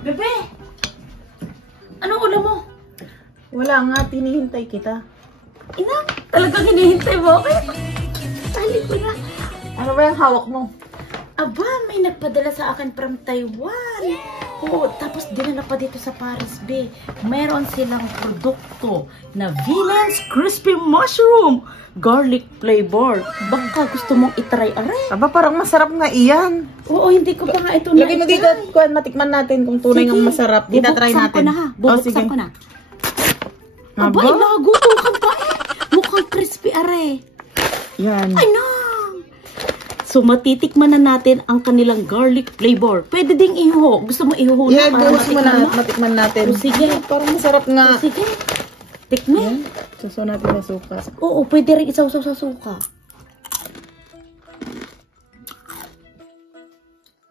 Bebe! Anong ulam mo? Wala nga, tinihintay kita. Ina, talagang hinihintay mo? Okay? Tali ko na. Ano ba yung hawak mo? Aba, may nagpadala sa akin from Taiwan. Oo, tapos dinala pa dito sa Paris Bay. Meron silang produkto na Venus Crispy Mushroom Garlic Flavor. Baka gusto mong itry, aray. Aba, parang masarap nga iyan. Oo, hindi ko pa nga ito Lagay mo dito, kuhan, matikman natin kung tunay ng masarap. Itatry Bubuksan natin. ko na ha. Bubuksan ko na. Aba, ilagutom ka pa eh. Mukhang crispy, aray. Yan. Ay, no. So, matitikman na natin ang kanilang garlic flavor. Pwede ding iho. Gusto mo iho na? Yeah, buhos mo na. Matikman natin. O, sige. Parang masarap nga. O, sige. Tikman. Suso natin na suka. Oo, pwede rin isaw-saw sa suka.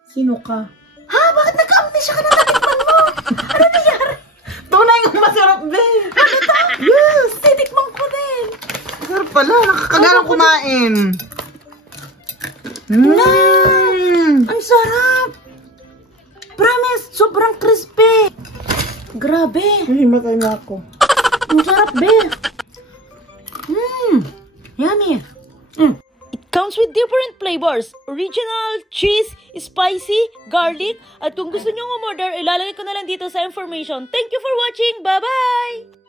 Sino ka? Ha? Bakit nagka-amnesia ka na natikman mo? Ano nangyari? Tunay nga masarap, be. Ano to? Yes! Titikman ko din. Masarap pala. Nakakaganang kumain. Ang sarap! Promise, sobrang crispy. Grabe. Himatay na ako. Ang sarap, be. Yummy. It comes with different flavors. Original, cheese, spicy, garlic. At kung gusto nyo umorder, ilalagay ko na lang dito sa information. Thank you for watching. Bye-bye!